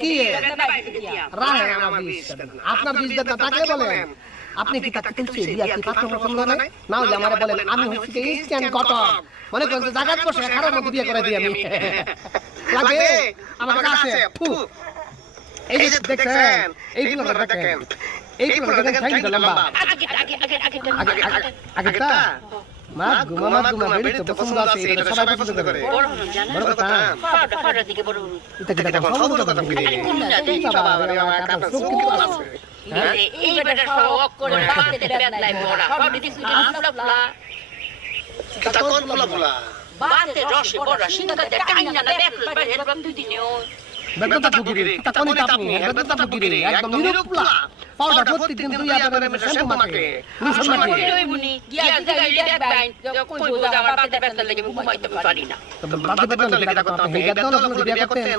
কি রাহে আমার বিষ আপনার বিষ দাদা তাকে বলেন আপনি কি তাকে তুলছে বিয়া কি পাত্র পছন্দ নাই না হলে আমারে বলেন আমি হচ্ছি কি ইনস্ট্যান্ট ঘটক মনে করেন যে জায়গা বসে খারাপ মতো বিয়ে করে দিই আমি লাগে আমার কাছে ফু এই যে দেখেন এইগুলো দেখেন এইগুলো দেখেন ঠ্যাংটা লম্বা আগেটা মাছ ঘুমা বেড়ি তো পছন্দ আছে এটা সবাই পছন্দ করে বড় কথা ফাড়া দিকে বড় এটা কি দেখো খাওয়া কথা তুমি এই বাবা কাটা সব কিছু আছে এই বেটা সব করে বাতে ব্যাগ নাই বড়া সব দিছি ফুলা কাটা কোন ফুলা বাতে রসে বড়া সিঙ্গাতে টাইনা না দেখল বাইরে রব দুই দিনেও বেদতা ফুকিরে তাকনি তাপনি বেদতা ফুকিরে একদম নিরুপলা পাউডার প্রতিদিন দুই আবার শ্যাম্পু মাখে মিশন মাখে ওইবুনি গিয়া জায়গায় দেখবাই কই বোঝা আমার বাতে ব্যাগ লাগে ঘুমাইতে পারি না তো বাতে ব্যাগ লাগে কথা হেগা দাও না বিয়া করতে